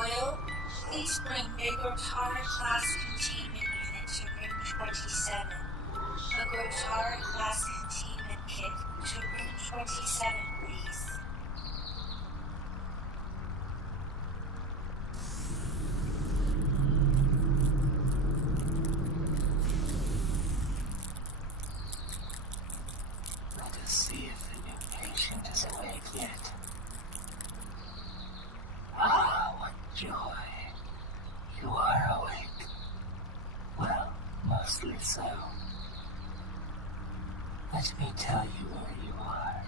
Royal, please bring a Grotara class containment unit to room 27. A Grotara class containment kit to room 27, please. Let us see if the new patient is awake yet. Ah, what joy. You are awake. Well, mostly so. Let me tell you where you are,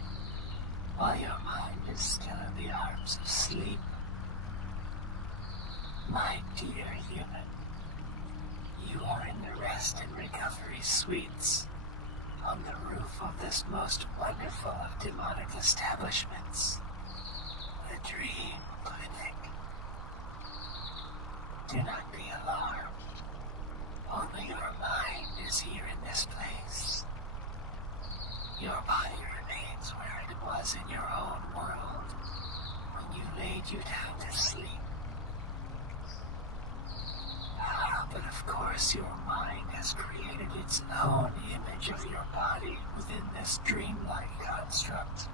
while your mind is still in the arms of sleep. My dear human, you are in the rest and recovery suites on the roof of this most wonderful of demonic establishments, the Dream Clinic. Do not be alarmed. Only your mind is here in this place. Your body remains where it was in your own world when you laid you down to sleep. But of course your mind has created its own image of your body within this dreamlike construct,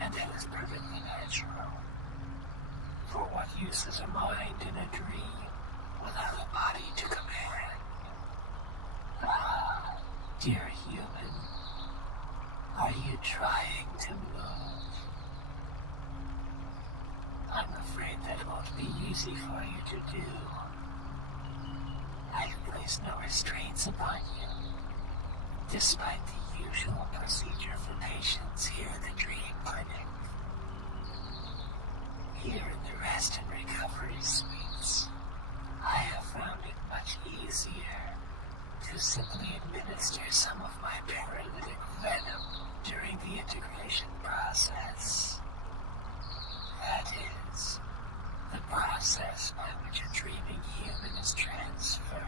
and that is perfectly natural. For what use is a mind in a dream without a body to command? Ah, dear human, are you trying to move? I'm afraid that won't be easy for you to do. I've placed no restraints upon you, despite the usual procedure for patients here at the Dream Clinic. Here in the rest and recovery suites, I have found it much easier to simply administer some of my paralytic venom during the integration process. That is, the process by which a dreaming human is transferred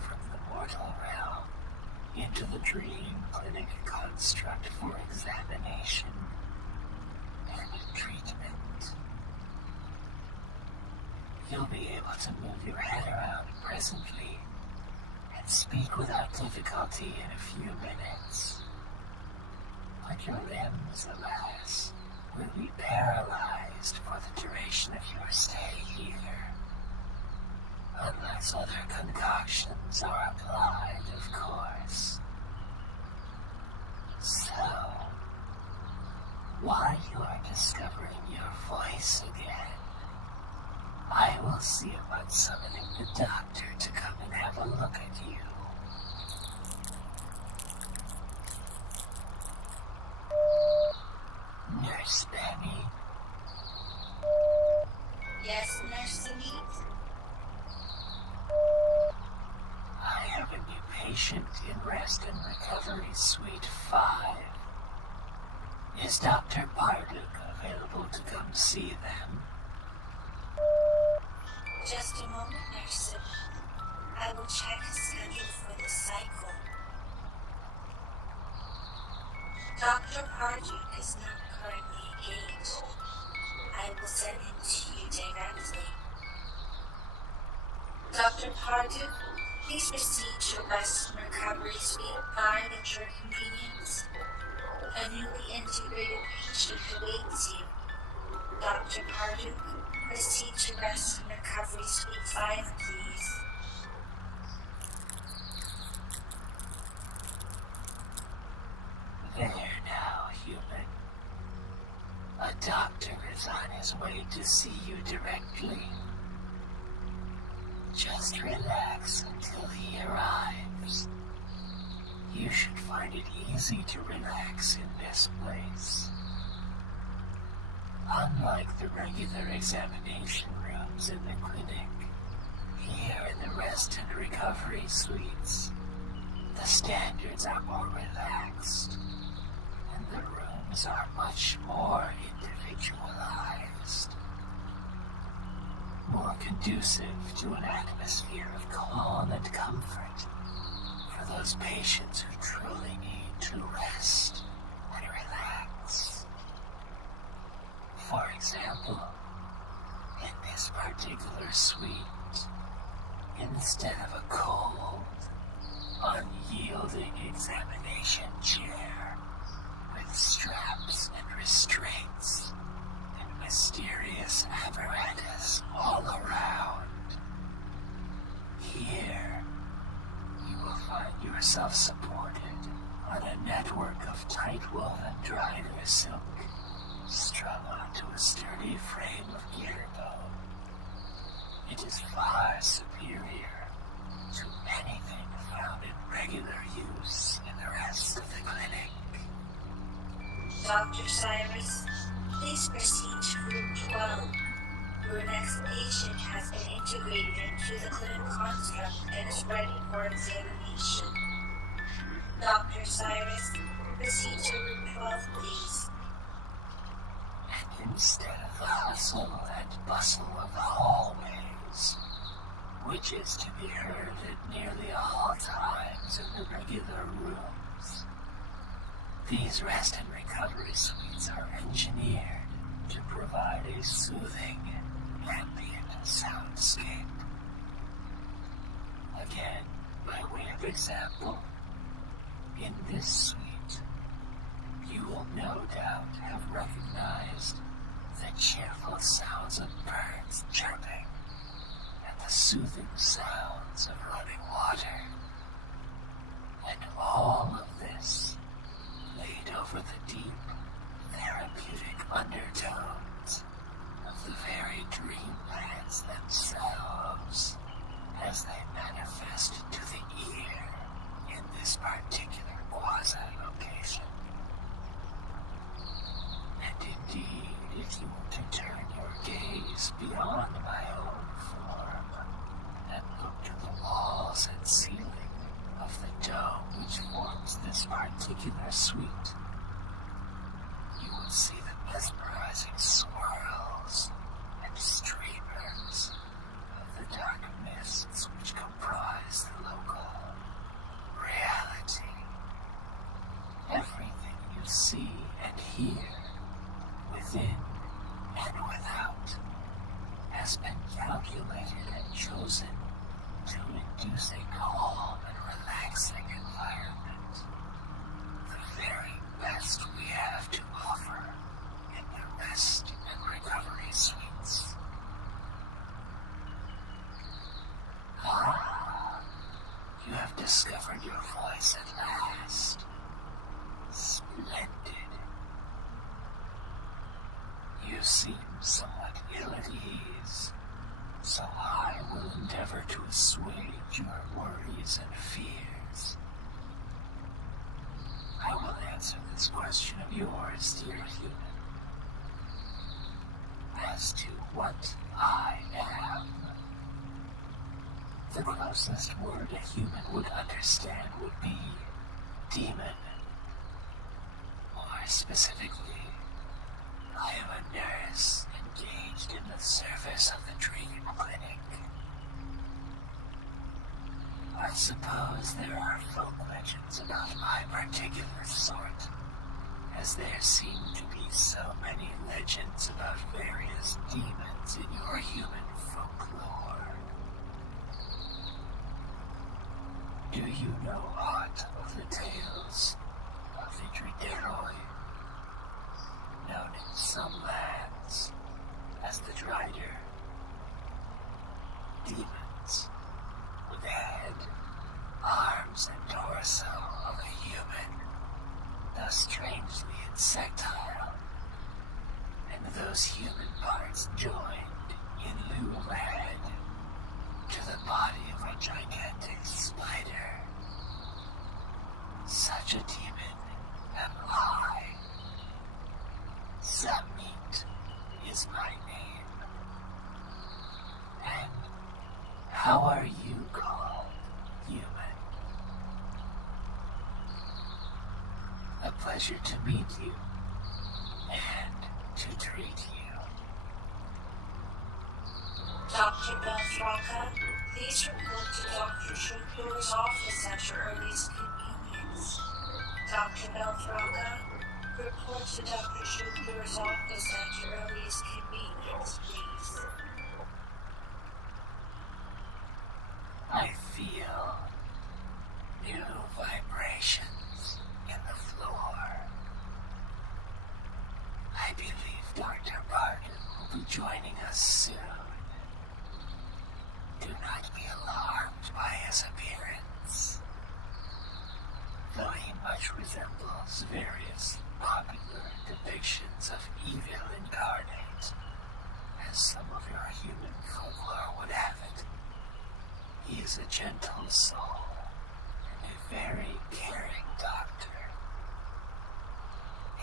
from the mortal realm into the Dream Clinic construct for examination and treatment. You'll be able to move your head around presently and speak without difficulty in a few minutes. But your limbs, alas, will be paralyzed for the duration of your stay here, unless other concoctions are applied, of course. So, while you are discovering your voice again, I will see about summoning the doctor to come and have a look at you. Nurse Penny. Yes, Nurse Anit? I have a new patient in Rest and Recovery Suite 5. Is Dr. Parduk available to come see them? Just a moment, Nurse Anit. I will check his schedule for this cycle. Dr. Parduk is not currently engaged. I will send him to you directly. Dr. Parduk, please proceed to Rest and Recovery Suite 5 at your convenience. A newly integrated patient awaits you. Dr. Parduk, proceed to Rest and Recovery Suite 5, please. There now, human. A doctor is on his way to see you directly. Just relax until he arrives. You should find it easy to relax in this place. Unlike the regular examination rooms in the clinic, here in the Rest and Recovery Suites, the standards are more relaxed, and the rooms are much more individualized, more conducive to an atmosphere of calm and comfort for those patients who truly need to rest and relax. For example, in particular suite, instead of a cold, unyielding examination chair with straps and restraints and mysterious apparatus all around, here you will find yourself supported on a network of tight-woven driver silk strung onto a sturdy frame of gear bone. It is far superior to anything found in regular use in the rest of the clinic. Dr. Cyrus, please proceed to room 12. Your next patient has been integrated into the clinical construct and is ready for examination. Dr. Cyrus, proceed to room 12, please. And instead of the hustle and bustle of the hallways, which is to be heard at nearly all times in the regular rooms, these rest and recovery suites are engineered to provide a soothing, ambient soundscape. Again, by way of example, in this suite, you will no doubt have recognized the cheerful sounds of birds chirping and the soothing sounds of running water. And all of this laid over the deep, therapeutic undertones of the very dreamlands themselves as they manifest to the ear in this particular quasi-location. And indeed, if you were to turn your gaze beyond my own form and look to the walls and ceiling of the dome which forms this particular suite, you would see the mesmerizing swirls and streamers of the dark mists which comprise the local reality. Everything you see and hear, within and without, has been calculated and chosen to induce a calm and relaxing environment, the very best we have to offer in the rest and recovery suites. Ah, you have discovered your voice at last. Splendid. You seem somewhat ill at ease, so I will endeavor to assuage your worries and fears. I will answer this question of yours, dear human, as to what I am. The closest word a human would understand would be demon. More specifically, I am a nurse engaged in the service of the dream clinic. I suppose there are folk legends about my particular sort, as there seem to be so many legends about various demons in your human folklore. Do you know aught of the tales of the Drideroi, known in some lands as the Drider? Demons with a head, arms, and torso of a human, though strangely insectile, and those human parts joined in lieu of a head to the body of a gigantic spider. Such a demon am I. Zamit is my name. And how are you called, human? A pleasure to meet you and to treat you. Dr. Belfraka, please report to Dr. Shulpur's office at your earliest convenience. Dr. Belfraka, report to Dr. Shulpur's office at your earliest convenience, please. Dr. Belfraka, report to Dr. Shulpur's office at your earliest convenience. Dr. Belfraka, report to Dr. Shulpur's office at your earliest convenience. Dr. Belfraka, report to Dr. Shulpur's office at your earliest convenience, please. those various popular depictions of evil incarnate, as some of your human folklore would have it. He is a gentle soul and a very caring doctor.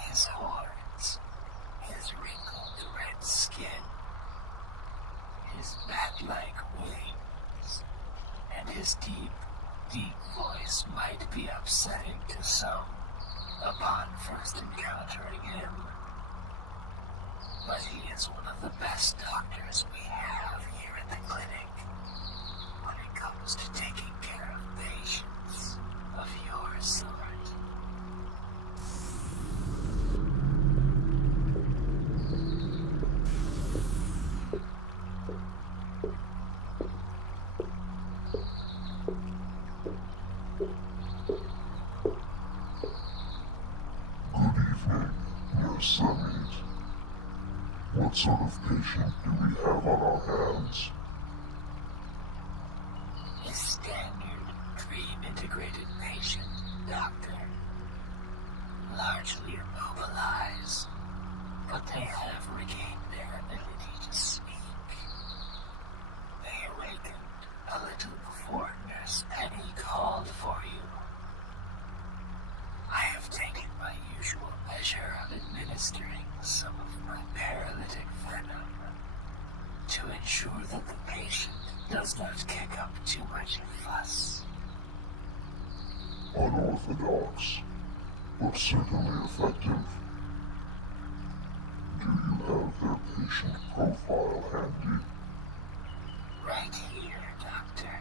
His horns, his wrinkled red skin, his bat-like wings, and his deep voice might be upsetting to some upon first encountering him. But he is one of the best doctors we have here at the clinic when it comes to taking care of patients of your sort. What sort of patient do we have on our hands? A standard dream-integrated patient, Doctor. Largely immobilized, but they have regained their ability to speak. They awakened a little before Nurse Penny called for you. I have taken my usual measure of administering some of my paralytic venom to ensure that the patient does not kick up too much fuss. Unorthodox, but certainly effective. Do you have their patient profile handy? Right here, Doctor.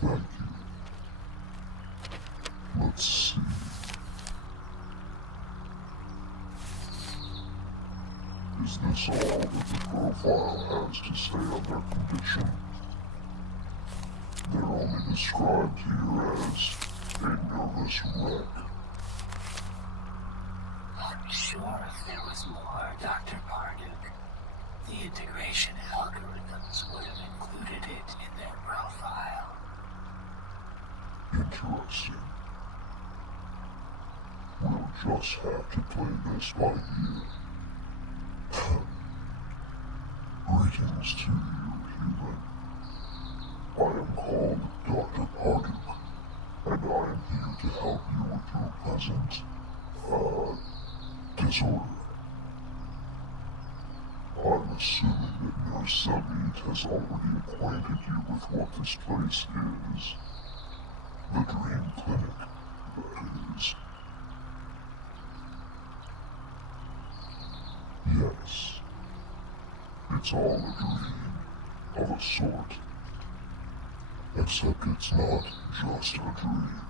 Thank you. Let's see. Is this all that the profile has to say on their condition? They're only described here as a nervous wreck. I'm sure if there was more, Dr. Parduk, the integration algorithms would have included it in their profile. Interesting. We'll just have to play this by ear. Greetings to you, human. I am called Dr. Parduk, and I am here to help you with your present, disorder. I'm assuming that Nurse Samit has already acquainted you with what this place is. The Dream Clinic, that is. Yes. It's all a dream, of a sort. Except it's not just a dream.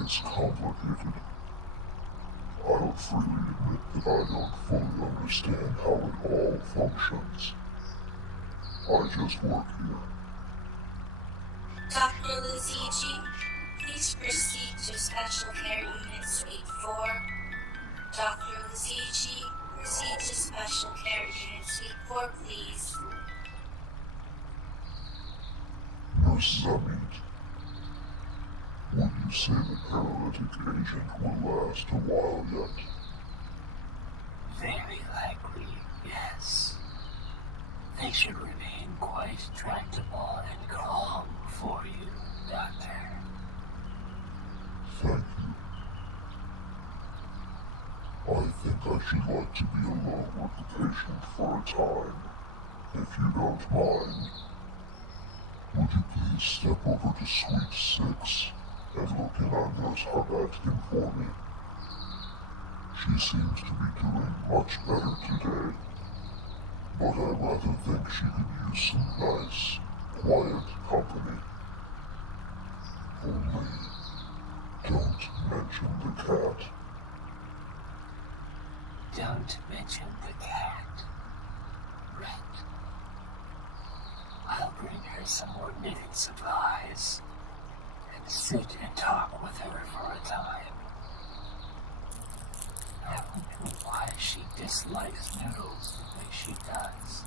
It's complicated. I'll freely admit that I don't fully understand how it all functions. I just work here. Dr. Luzici, please proceed to Special Care Unit Suite 4. Dr. Luzici, proceed to Special Care Unit Suite 4, please. Nurse Samit, would you say the paralytic agent will last a while yet? Very likely, yes. They should remain quite tractable and calm for you, Doctor. Thank you. I think I should like to be alone with the patient for a time, if you don't mind. Would you please step over to Suite 6 and look in on Nurse Harbatkin for me? She seems to be doing much better today, but I rather think she could use some nice, quiet company. Only, don't mention the cat. Don't mention the cat. Right. I'll bring her some more knitting supplies and sit and talk with her for a time. I wonder why she dislikes noodles the way she does.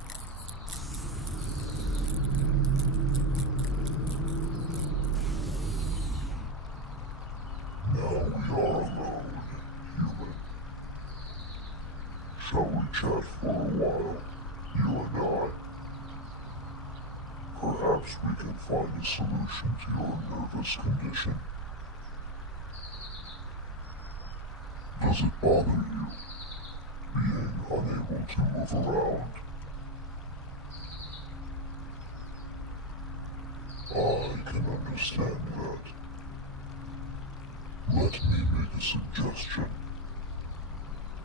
chat for a while, you and I. Perhaps we can find a solution to your nervous condition. Does it bother you, being unable to move around? I can understand that. Let me make a suggestion.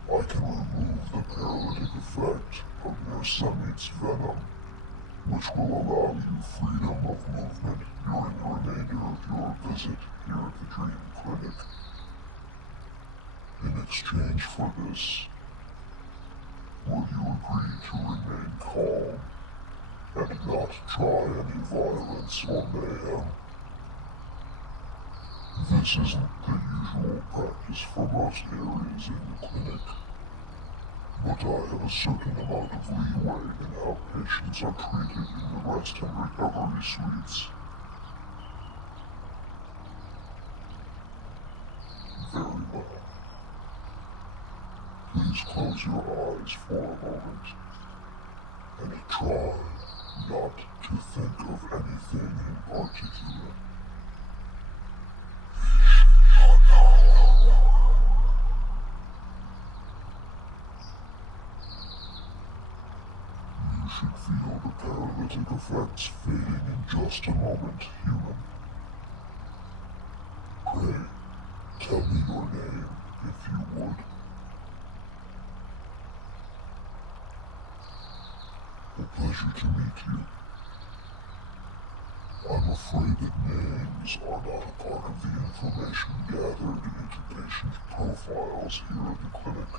I can remove the paralytic effect of Nersemite's venom, which will allow you freedom of movement during the remainder of your visit here at the Dream Clinic. In exchange for this, would you agree to remain calm and not try any violence or mayhem? This isn't the usual practice for most areas in the clinic, but I have a certain amount of leeway in how patients are treated in the rest and recovery suites. Very well. Please close your eyes for a moment, and try not to think of anything in particular. You should feel the paralytic effects fading in just a moment, human. Pray, tell me your name, if you would. A pleasure to meet you. I'm afraid that names are not a part of the information gathered into patient profiles here at the clinic.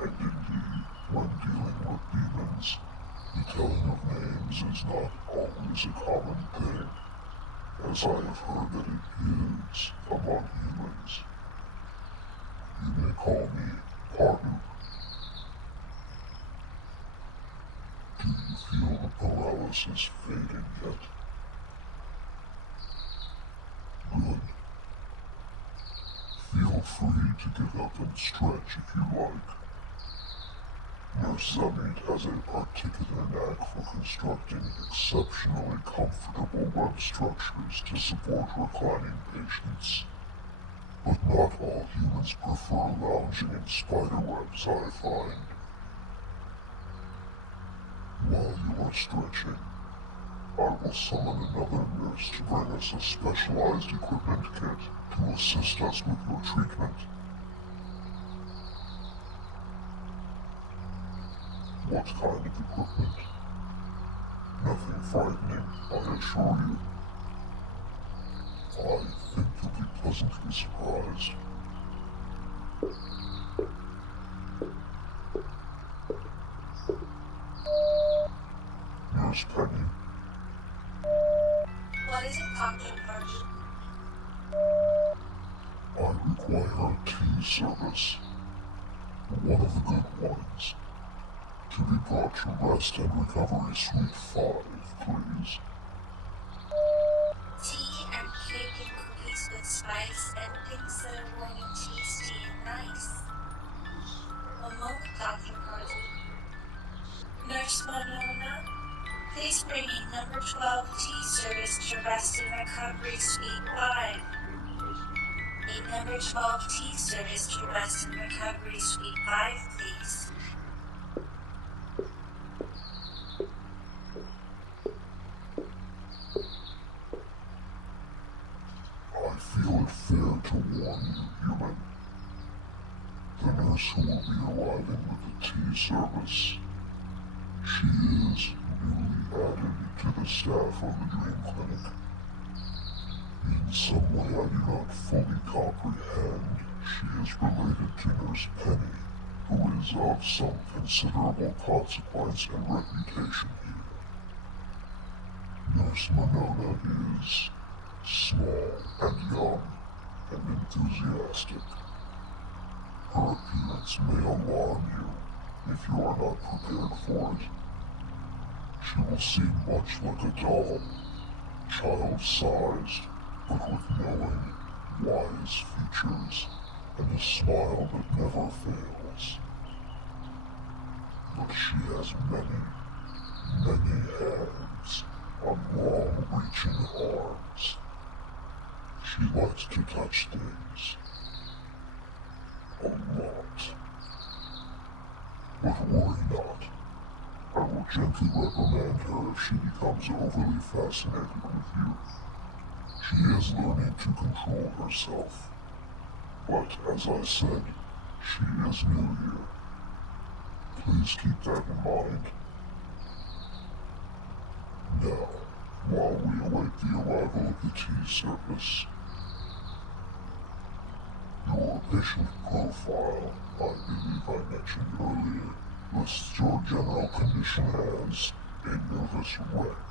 And indeed, when dealing with demons, the telling of names is not always a common thing, as I have heard that it is among humans. You may call me Parduk. Do you feel the paralysis fading yet? Good. Feel free to get up and stretch if you like. Nersemite has a particular knack for constructing exceptionally comfortable web structures to support reclining patients. But not all humans prefer lounging in spiderwebs, I find. While you are stretching, I will summon another nurse to bring us a specialized equipment kit to assist us with your treatment. What kind of equipment? Nothing frightening, I assure you. I think you'll be pleasantly surprised. Nurse Penny. What is it, Dr. Parduk? I require a tea service. One of the good ones. To be brought to Rest and Recovery Suite 5, please. Tea and cake and cookies with spice and things that are warm and tasty and nice. A moment, Dr. Parduk. Nurse Monona, please bring in number 12 tea service to Rest and Recovery Suite 5. A number 12 tea service to Rest and Recovery Suite 5, please. I feel it fair to warn you, human. The nurse who will be arriving with the tea service, she is newly added to the staff of the Dream Clinic. In some way I do not fully comprehend, she is related to Nurse Penny, who is of some considerable consequence and reputation here. Nurse Monona is small and young and enthusiastic. Her appearance may alarm you if you are not prepared for it. She will seem much like a doll, child-sized, but with knowing, wise features and a smile that never fails. but she has many, many hands on long-reaching arms. She likes to touch things. A lot. But worry not. I will gently reprimand her if she becomes overly fascinated with you. She is learning to control herself. But as I said, she is new here. Please keep that in mind. Now, while we await the arrival of the tea service, your patient profile, I believe I mentioned earlier, lists your general condition as a nervous wreck.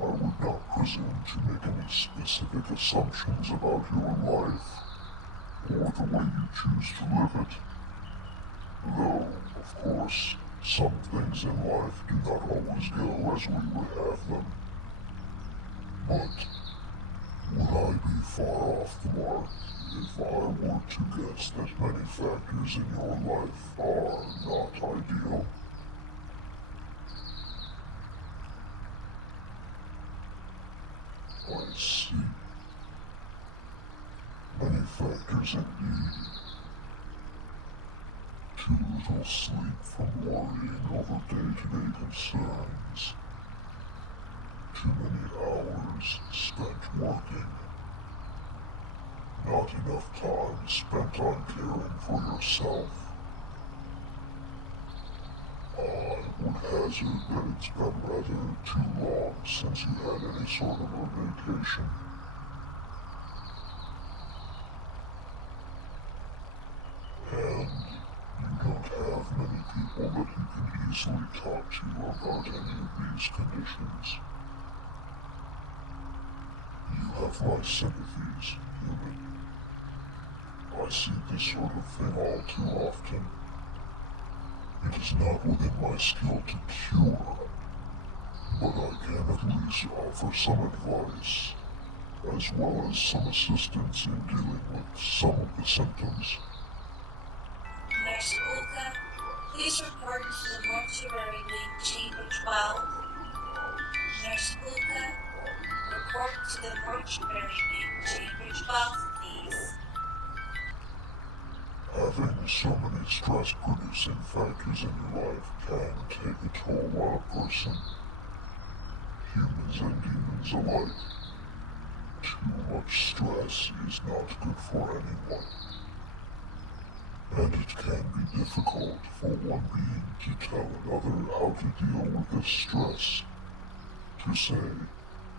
I would not presume to make any specific assumptions about your life, or the way you choose to live it. Though, of course, some things in life do not always go as we would have them. But would I be far off the mark if I were to guess that many factors in your life are not ideal? I see. Many factors indeed. Too little sleep from worrying over day-to-day concerns. Too many hours spent working. Not enough time spent on caring for yourself. I would hazard that it's been rather too long since you had any sort of a vacation. And you don't have many people that you can easily talk to about any of these conditions. You have my sympathies, human. I see this sort of thing all too often. It is not within my skill to cure, but I can at least offer some advice, as well as some assistance in dealing with some of the symptoms. Nurse Ulka, please report to the mortuary wing, chamber 12. Nurse Ulka, report to the mortuary wing, chamber 12, please. Having so many stress-producing factors in your life can take a toll on a person, humans and demons alike. Too much stress is not good for anyone, and it can be difficult for one being to tell another how to deal with this stress. To say,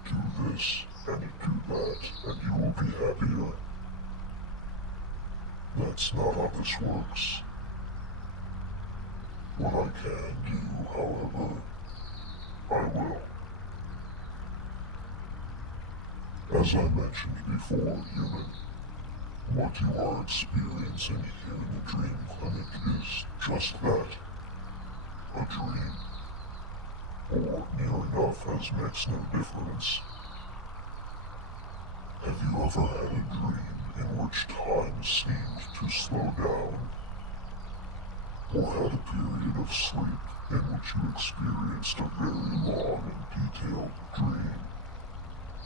do this and do that, and you will be happier. That's not how this works. What I can do, however, I will. As I mentioned before, human, what you are experiencing here in the dream clinic is just that. A dream. Or near enough as makes no difference. Have you ever had a dream in which time seemed to slow down? Or had a period of sleep in which you experienced a very long and detailed dream,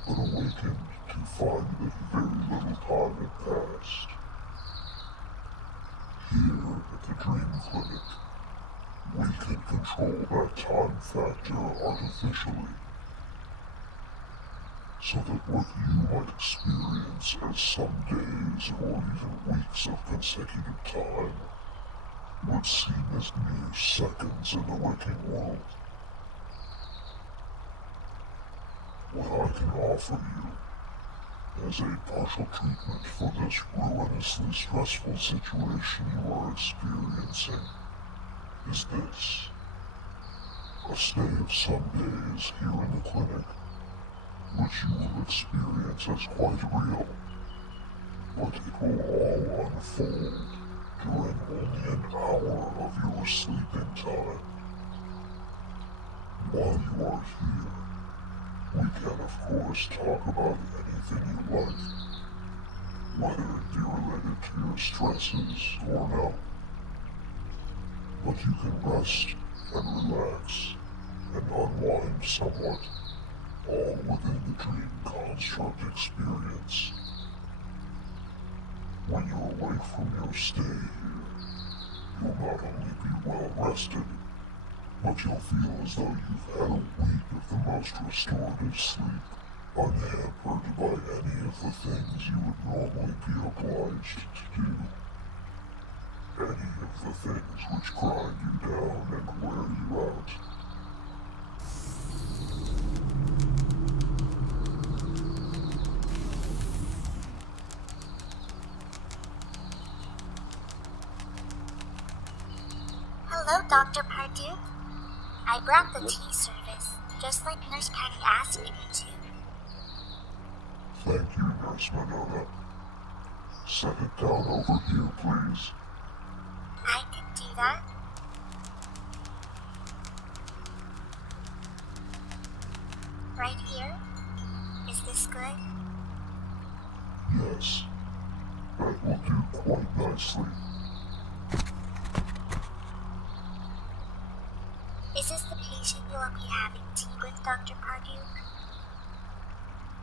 but awakened to find that very little time had passed? Here at the Dream Clinic, we can control that time factor artificially, so that what you might experience as some days or even weeks of consecutive time would seem as mere seconds in the waking world. What I can offer you as a partial treatment for this ruinously stressful situation you are experiencing is this: a stay of some days here in the clinic, which you will experience as quite real, but it will all unfold during only an hour of your sleeping time. While you are here, we can of course talk about anything you like, whether it be related to your stresses or no. but you can rest and relax and unwind somewhat, all within the dream construct experience. When you're away from your stay here, you'll not only be well rested, but you'll feel as though you've had a week of the most restorative sleep, unhampered by any of the things you would normally be obliged to do. Any of the things which grind you down and wear you out. Hello, Dr. Parduk. I brought the tea service, just like Nurse Patty asked me to. Thank you, Nurse Monona. Set it down over here, please. I can do that. Right here? Is this good? Yes, that will do quite nicely. Is this the patient you'll be having tea with, Dr. Parduk?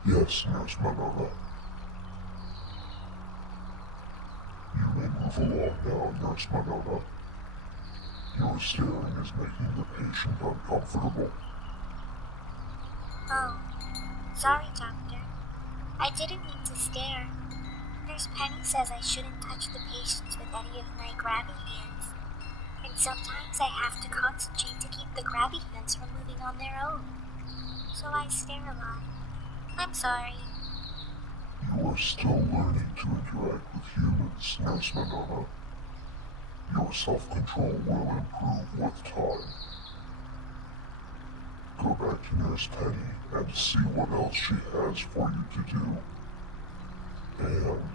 Yes, Nurse Monona. You may move along now, Nurse Monona. Your staring is making the patient uncomfortable. Oh, sorry, Doctor. I didn't mean to stare. Nurse Penny says I shouldn't touch the patients with any of my grabby hands. And sometimes I have to concentrate to keep the grabby hands from moving on their own. So I stare a lot. I'm sorry. You are still learning to interact with humans, Nurse Monona. Your self-control will improve with time. Go back to Nurse Penny and see what else she has for you to do. And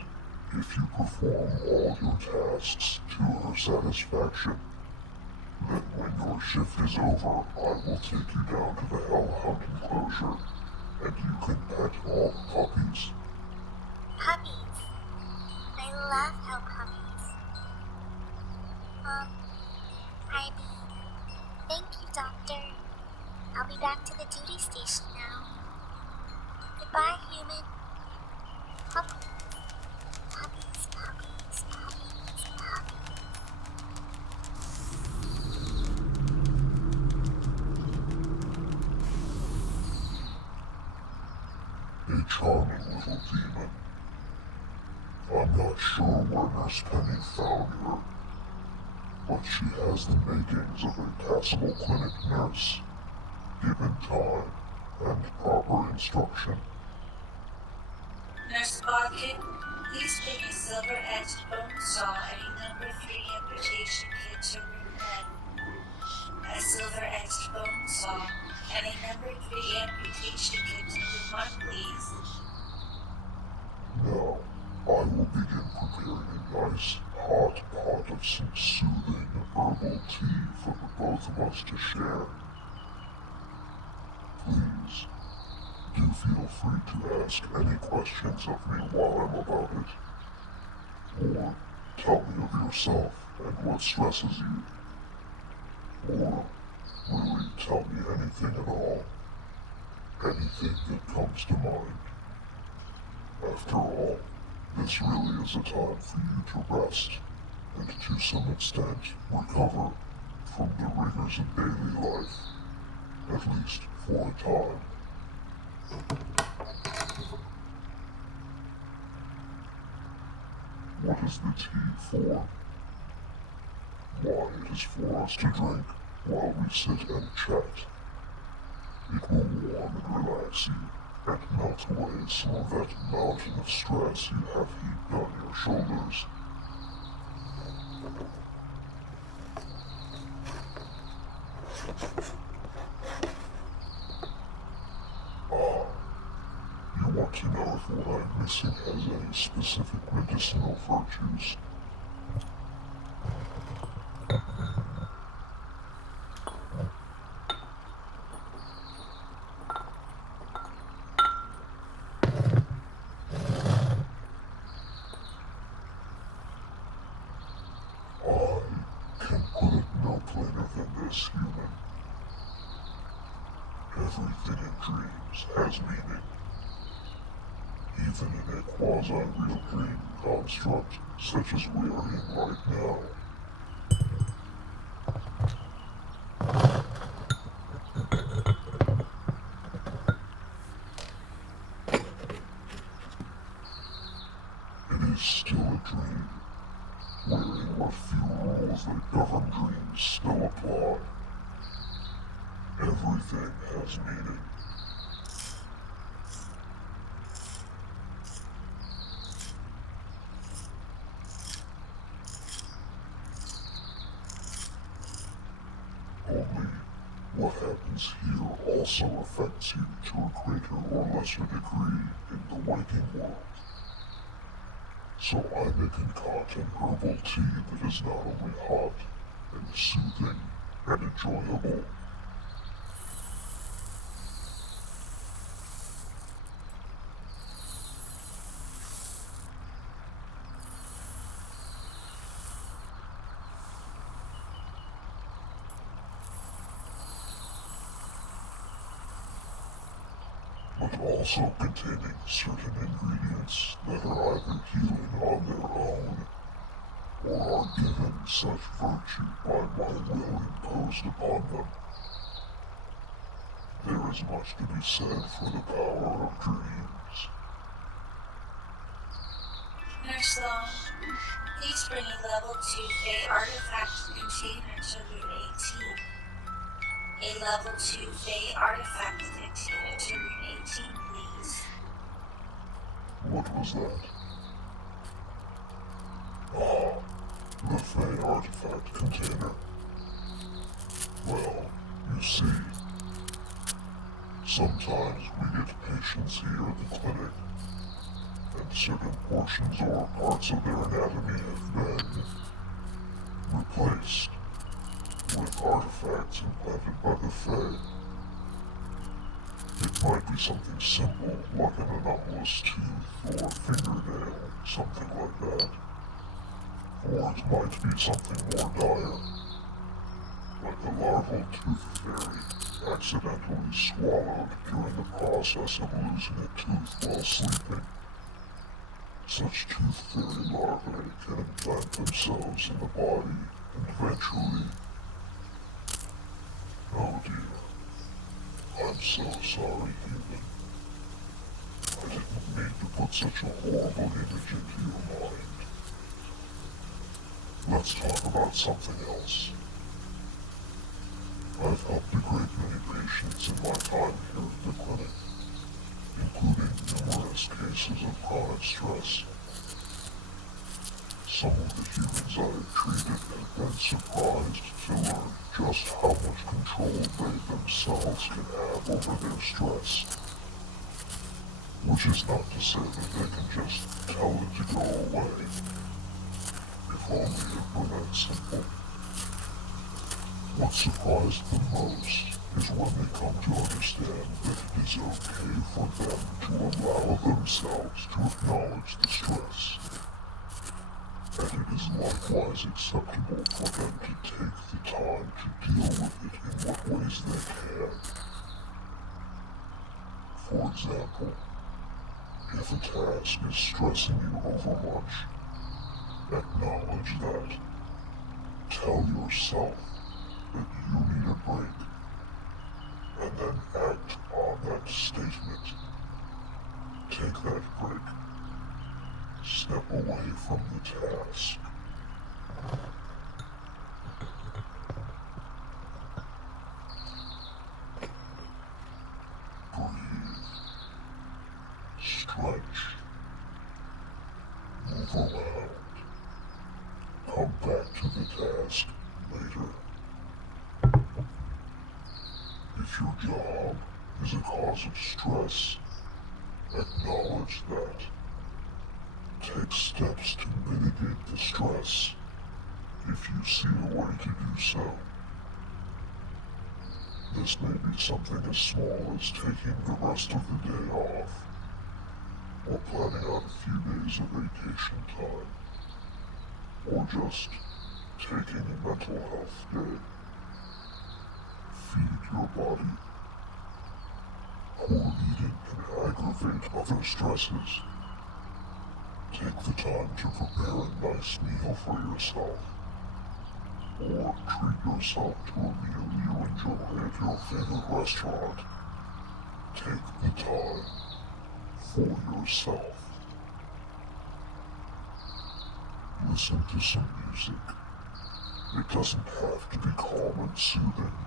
if you perform all your tasks to her satisfaction, then when your shift is over, I will take you down to the Hellhound enclosure, and you can pet all the puppies. Puppies. I love how puppies. Thank you, Doctor. I'll be back to the duty station now. Goodbye, human. Puppies, puppies, puppies, puppies, puppies. A charming little demon. I'm not sure where Nurse Penny found her, but she has the makings of a passable clinic nurse, given time and proper instruction. Nurse Parduk, please bring a silver-edged bone saw and a number 3 amputation kit to room 10. A silver-edged bone saw and a number 3 amputation kit to room 1, please. Now, I will begin preparing a nice hot pot of some soothing herbal tea for the both of us to share. Please, do feel free to ask any questions of me while I'm about it. Or tell me of yourself and what stresses you. Or really tell me anything at all. Anything that comes to mind. After all, this really is a time for you to rest and to some extent recover from the rigors of daily life, at least for a time. What is the tea for? Why, it is for us to drink while we sit and chat. It will warm and relax you and melt away some of that mountain of stress you have heaped on your shoulders. Ah, you want to know if what I'm missing has any specific medicinal virtues? I can put it no human. Everything in dreams has meaning, even in a quasi-real dream construct such as we are in right now. It is still a dream, wherein what few rules that govern dreams still apply. Everything has meaning. Only what happens here also affects you to a greater or lesser degree in the waking world. So I may concoct an herbal tea that is not only hot and soothing and enjoyable, but also containing certain ingredients that are either healing on their own or are given such virtue by my will imposed upon them. There is much to be said for the power of dreams. Nurse Long, please bring a level 2 Fey artifact container to room 18. A level 2 Fey artifact container to room 18, please. What was that? Ah, the Fey artifact container. Well, you see, sometimes we get patients here at the clinic, and certain portions or parts of their anatomy have been replaced with artifacts implanted by the Fae. It might be something simple, like an anomalous tooth or fingernail, something like that. Or it might be something more dire, like the larval tooth fairy accidentally swallowed during the process of losing a tooth while sleeping. Such tooth fairy larvae can implant themselves in the body and eventually... Oh dear. I'm so sorry, human. I didn't mean to put such a horrible image into your mind. Let's talk about something else. I've helped a great many patients in my time here at the clinic, including numerous cases of chronic stress. Some of the humans I have treated have been surprised to learn just how much control they themselves can have over their stress. Which is not to say that they can just tell it to go away. If only it were that simple. What surprised them most is when they come to understand that it is okay for them to allow themselves to acknowledge the stress. And it is likewise acceptable for them to take the time to deal with it in what ways they can. For example, if a task is stressing you overmuch, acknowledge that. Tell yourself that you need a break, and then act on that statement. Take that break. Step away from the task. Breathe. Stretch. Move around. Come back to the task later. If your job is a cause of stress, acknowledge that. Take steps to mitigate the stress, if you see a way to do so. This may be something as small as taking the rest of the day off, or planning out a few days of vacation time, or just taking a mental health day. body. Poor eating can aggravate other stresses. Take the time to prepare a nice meal for yourself, or treat yourself to a meal you enjoy at your favorite restaurant. Take the time for yourself. Listen to some music. It doesn't have to be calm and soothing,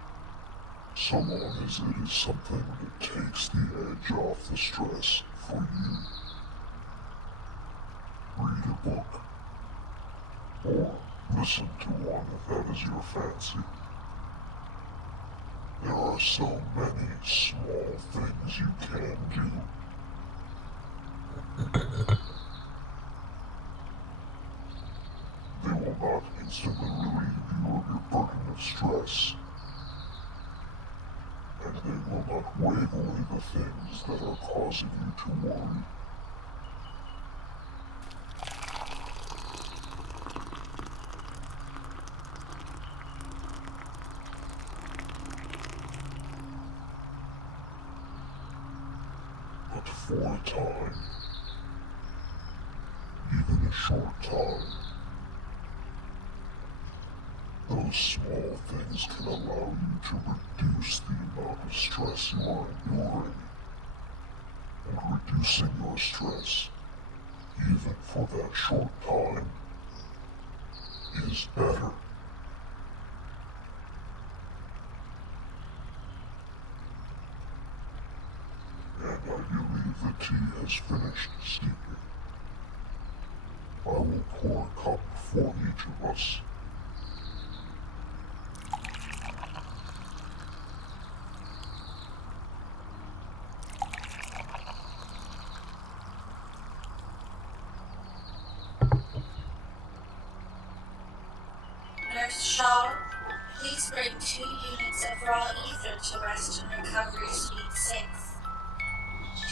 so long as it is something that takes the edge off the stress for you. Read a book, or listen to one if that is your fancy. There are so many small things you can do. They will not instantly relieve you of your burden of stress, and they will not wave away the things that are causing you to worry. But for a time, even a short time, those small things can allow you to reduce the amount of stress you are enduring. And reducing your stress, even for that short time, is better. And I believe the tea has finished steeping. I will pour a cup for each of us. Nurse Shaw, please bring 2 units of raw ether to rest in recovery suite 6.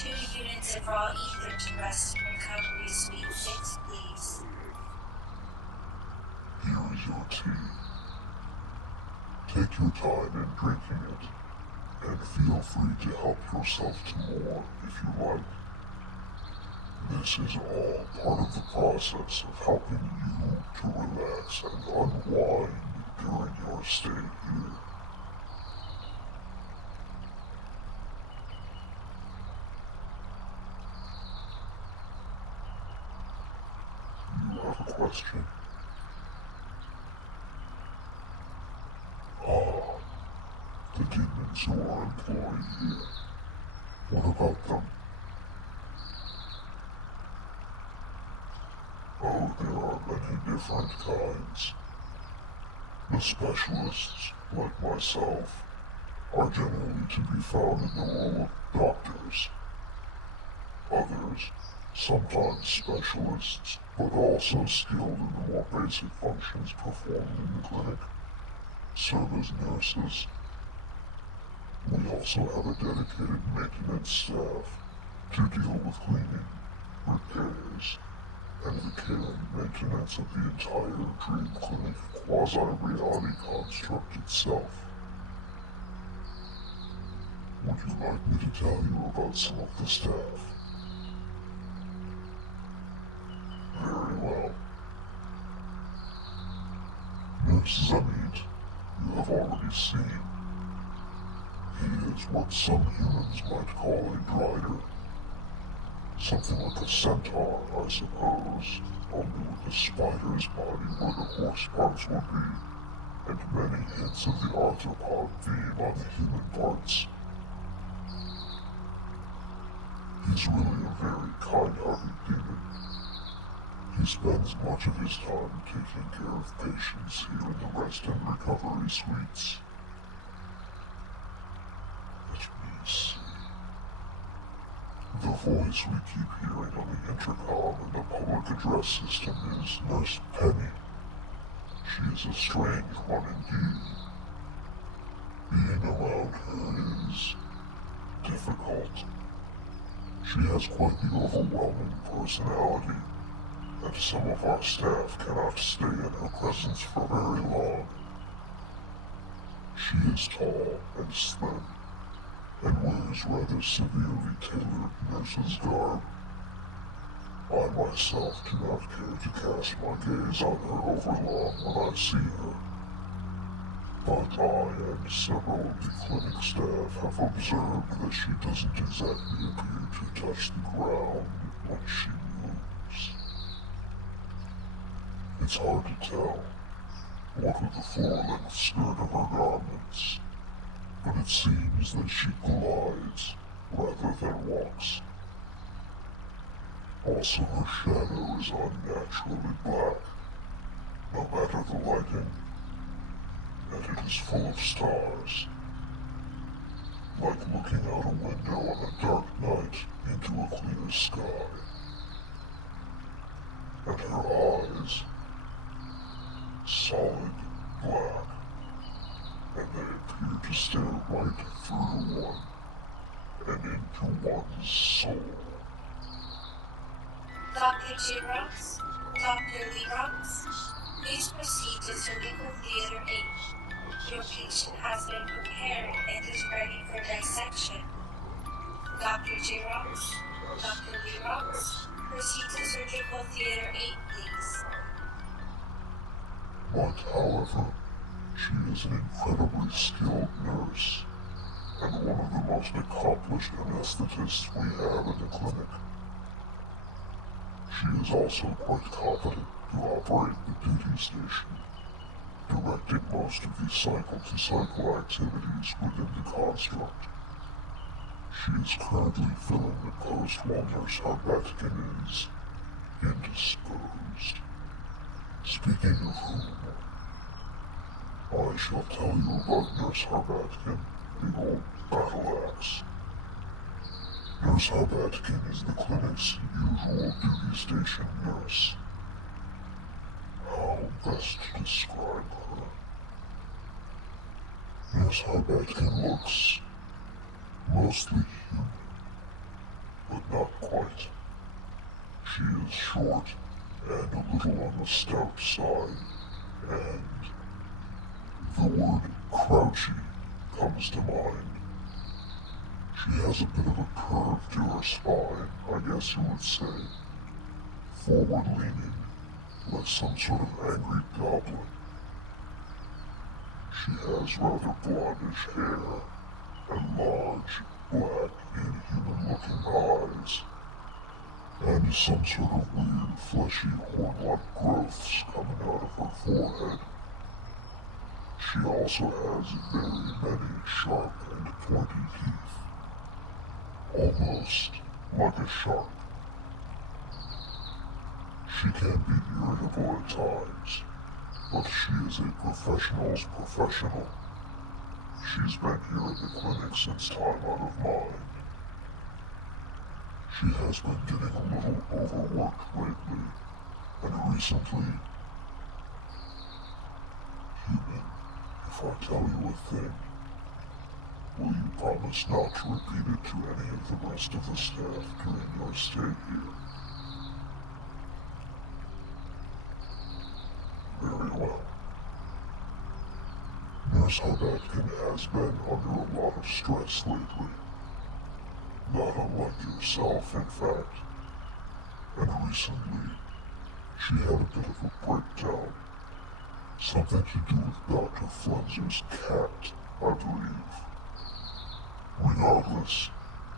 2 units of raw ether to rest in recovery suite 6, please. Here is your tea. Take your time in drinking it, and feel free to help yourself to more if you like. This is all part of the process of helping you to relax and unwind during your stay here. You have a question? Ah, the demons who are employed here. What about them? Oh, there are many different kinds. The specialists, like myself, are generally to be found in the role of doctors. Others, sometimes specialists, but also skilled in the more basic functions performed in the clinic, serve as nurses. We also have a dedicated maintenance staff to deal with cleaning, repairs, and the care and maintenance of the entire Dream Clinic quasi-reality construct itself. Would you like me to tell you about some of the staff? Very well. Nurse Zamit, you have already seen. He is what some humans might call a drider. Something like a centaur, I suppose, only with a spider's body where the horse parts would be, and many hints of the arthropod theme on the human parts. He's really a very kind-hearted demon. He spends much of his time taking care of patients here in the rest and recovery suites. Let me see. The voice we keep hearing on the intercom in the public address system is Nurse Penny. She is a strange one indeed. Being around her is difficult. She has quite the overwhelming personality, and some of our staff cannot stay in her presence for very long. She is tall and slim, and wears rather severely tailored nurse's garb. I myself do not care to cast my gaze on her overlong when I see her, but I and several of the clinic staff have observed that she doesn't exactly appear to touch the ground when she moves. It's hard to tell what with the floor-length skirt of her garments, but it seems that she glides rather than walks. Also, her shadow is unnaturally black, no matter the lighting, and it is full of stars, like looking out a window on a dark night into a clear sky. And her eyes, solid black, and they appear to stare right through one and into one's soul. Dr. Girox, Dr. Lerox, please proceed to Surgical Theater 8. Your patient has been prepared and is ready for dissection. Dr. Girox, Dr. Lerox, proceed to Surgical Theater 8, please. But, however, she is an incredibly skilled nurse, and one of the most accomplished anesthetists we have in the clinic. She is also quite competent to operate the duty station, directing most of the cycle-to-cycle activities within the construct. She is currently filling the post while Nurse Harbatkin is indisposed. Speaking of whom, I shall tell you about Nurse Harbatkin, the old battle axe. Nurse Harbatkin is the clinic's usual duty station nurse. How best to describe her? Nurse Harbatkin looks mostly human, but not quite. She is short and a little on the stout side, and the word crouchy comes to mind. She has a bit of a curve to her spine, I guess you would say. Forward-leaning, like some sort of angry goblin. She has rather blondish hair and large, black, inhuman-looking eyes, and some sort of weird, fleshy, horn-like growths coming out of her forehead. She also has very many sharp and pointy teeth, almost like a shark. She can be irritable at times, but she is a professional's professional. She's been here at the clinic since time out of mind. She has been getting a little overworked lately, and recently, human, if I tell you a thing, will you promise not to repeat it to any of the rest of the staff during your stay here? Very well. Nurse Harbatkin has been under a lot of stress lately. Not unlike yourself, in fact. And recently, she had a bit of a breakdown. Something to do with Dr. Flenzer's cat, I believe. Regardless,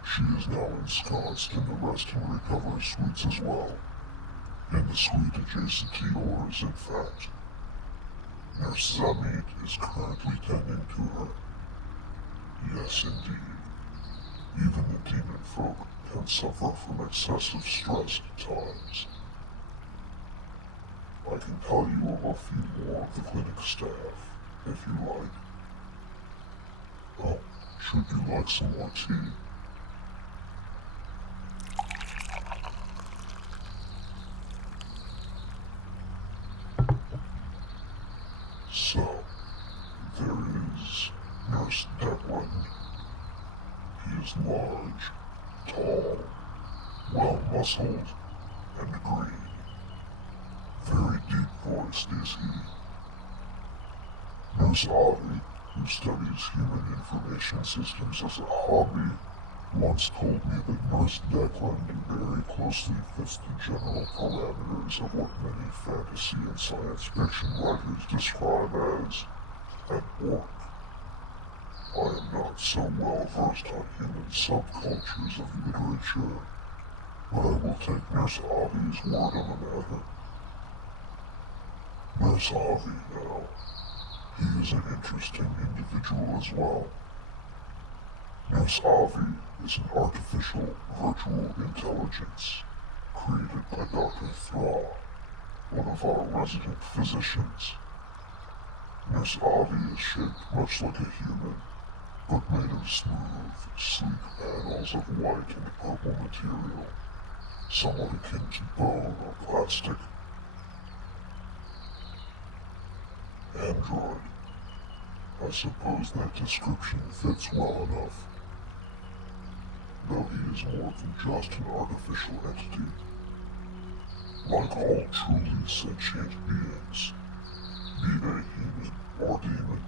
she is now ensconced in the rest and recovery suites as well. In the suite adjacent to yours, in fact. Nurse Zamit is currently tending to her. Yes, indeed. Even the demon folk can suffer from excessive stress at times. I can tell you of a few more of the clinic staff, if you like. Oh, should you like some more tea? So, there is Nurse Devlin. He is large, tall, well-muscled, and green. Very deep-voiced is he. Nurse Audrey, who studies human information systems as a hobby, once told me that Nurse Declan very closely fits the general parameters of what many fantasy and science fiction writers describe as at work. I am not so well versed on human subcultures of literature, but I will take Nurse Avi's word on the matter. Nurse Avi, now, he is an interesting individual as well. Nurse Avi is an artificial virtual intelligence created by Dr. Thra, one of our resident physicians. Nurse Avi is shaped much like a human, but made of smooth, sleek panels of white and purple material, somewhat akin to bone or plastic. Android. I suppose that description fits well enough, though he is more than just an artificial entity. Like all truly sentient beings, be they human or demon,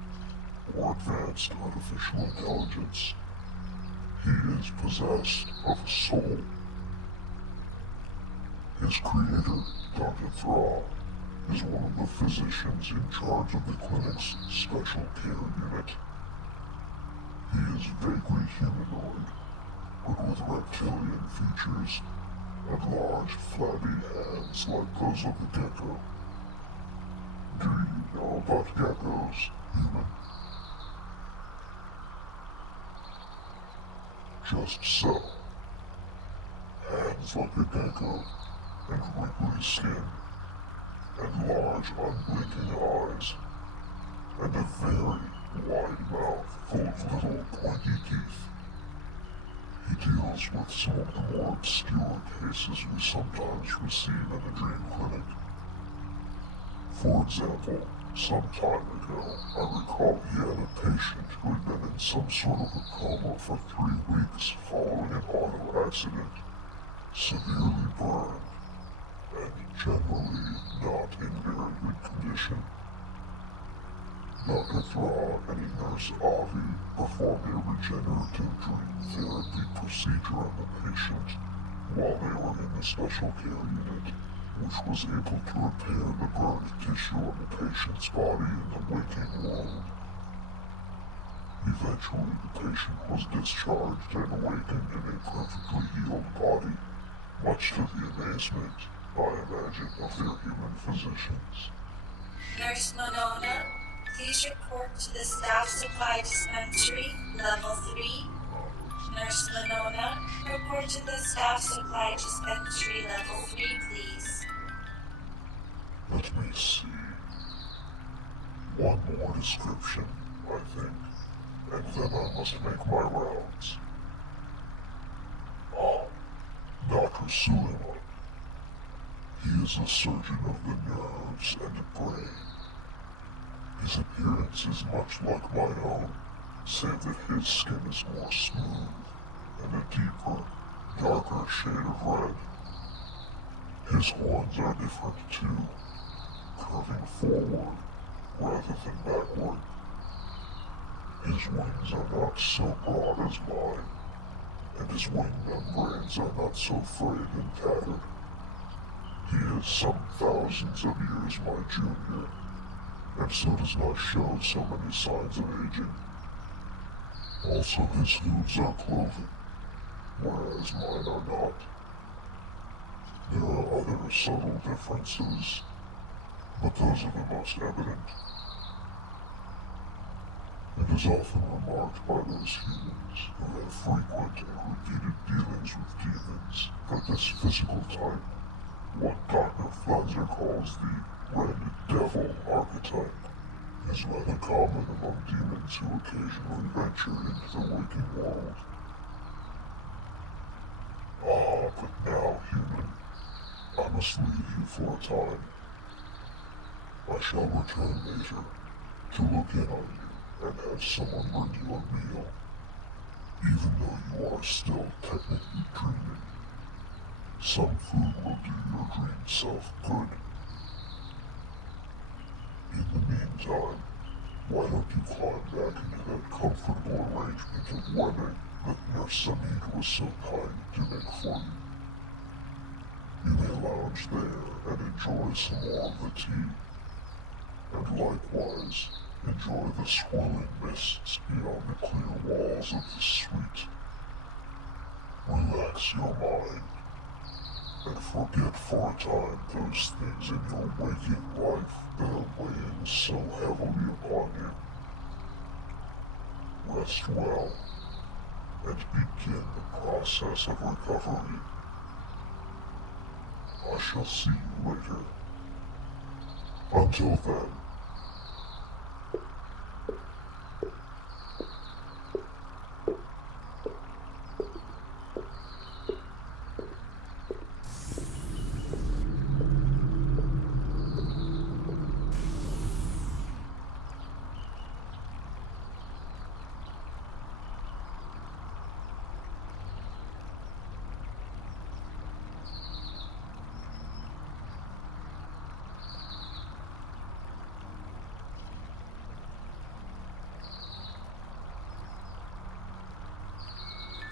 or advanced artificial intelligence, he is possessed of a soul. His creator, Dr. Thra, is one of the physicians in charge of the clinic's special care unit. He is vaguely humanoid, but with reptilian features and large, flabby hands like those of a gecko. Do you know about geckos, human? Just so. Hands like a gecko, and wrinkly skin, and large, unblinking eyes, and a very wide mouth full of little, pointy teeth. He deals with some of the more obscure cases we sometimes receive in the dream clinic. For example, some time ago, I recall he had a patient who had been in some sort of a coma for 3 weeks following an auto accident, severely burned, and generally not in very good condition. Dr. Thra and Nurse Avi performed a regenerative dream therapy procedure on the patient while they were in the special care unit, which was able to repair the burned tissue on the patient's body in the waking world. Eventually, the patient was discharged and awakened in a perfectly healed body, much to the amazement, I imagine, of their human physicians. Nurse Monona, please report to the Staff Supply Dispensary, Level 3. Nurse Monona, report to the Staff Supply Dispensary, Level 3, please. Let me see. One more description, I think, and then I must make my rounds. Dr. Suleiman. He is a surgeon of the nerves and brain. His appearance is much like my own, save that his skin is more smooth and a deeper, darker shade of red. His horns are different too, curving forward rather than backward. His wings are not so broad as mine, and his wing membranes are not so frayed and tattered. He is some thousands of years my junior, and so does not show so many signs of aging. Also, his hooves are cloven, whereas mine are not. There are other subtle differences, but those are the most evident. It is often remarked by those humans who have frequent and repeated dealings with demons that this physical type, what Dr. Fletcher calls the Red Devil archetype, is rather common among demons who occasionally venture into the waking world. But now, human, I must leave you for a time. I shall return later to look in on you and have someone bring you a meal, even though you are still technically dreaming. Some food will do your dream self good. In the meantime, Why don't you climb back into that comfortable arrangement of webbing that Nurse Samid was so kind to make for you? You may lounge there and enjoy some more of the tea, and likewise enjoy the swirling mists beyond the clear walls of the suite. Relax your mind, and forget for a time those things in your waking life that are weighing so heavily upon you. Rest well, and begin the process of recovery. I shall see you later. Until then,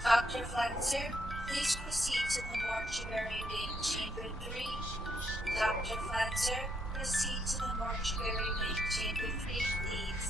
Dr. Fletcher, please proceed to the mortuary wing, chamber 3. Dr. Fletcher, proceed to the mortuary wing, chamber 3, please.